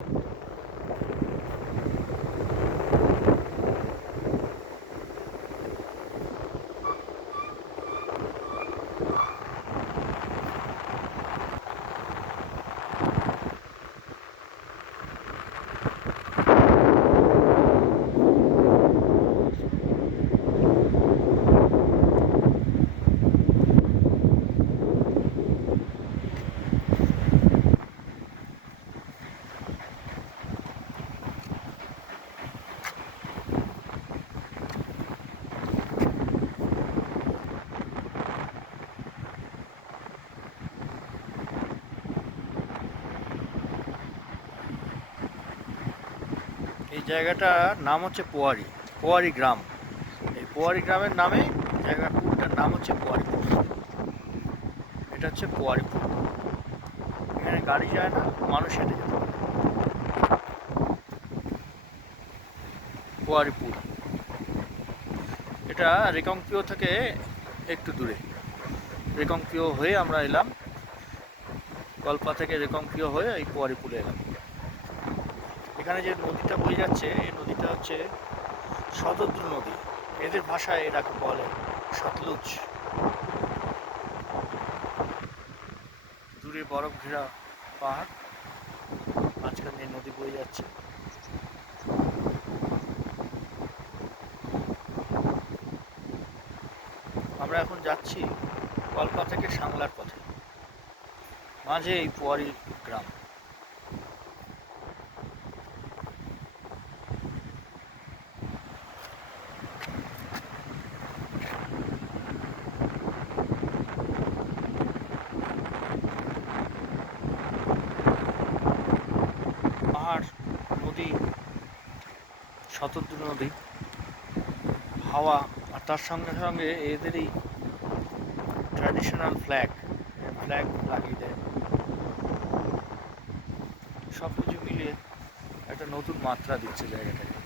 এই জায়গাটার নাম হচ্ছে পোয়ারি গ্রাম। এই পোয়ারি গ্রামের নামে জায়গাটার নাম হচ্ছে পোয়ারিপুর। এটা হচ্ছে পোয়ারিপুর। এখানে গাড়ি যায় না, মানুষ হেঁটে যেতে পারে। পোয়ারিপুর এটা রেকংপিও থেকে একটু দূরে। রেকংপিও হয়ে আমরা এলাম, কল্পা থেকে রেকংপিও হয়ে এই পোয়ারিপুরে এলাম। এখানে যে নদীটা বয়ে যাচ্ছে, এই নদীটা হচ্ছে শতদ্রু নদী। এদের ভাষায় এটাকে বলে সতলুজ। দূরে বরফ ঘেরা পাহাড়, মাঝখানে নদী বয়ে যাচ্ছে। আমরা এখন যাচ্ছি কল্পা থেকে সাংলার পথে, মাঝে এই পোয়ারি গ্রাম। পাহাড়, নদী, শতদ্রু নদী, হাওয়া, আর তার সঙ্গে সঙ্গে এদেরই ট্র্যাডিশনাল ফ্ল্যাগ লাগিয়ে দেয়। সব কিছু মিলিয়ে একটা নতুন মাত্রা দিচ্ছে জায়গাটাকে।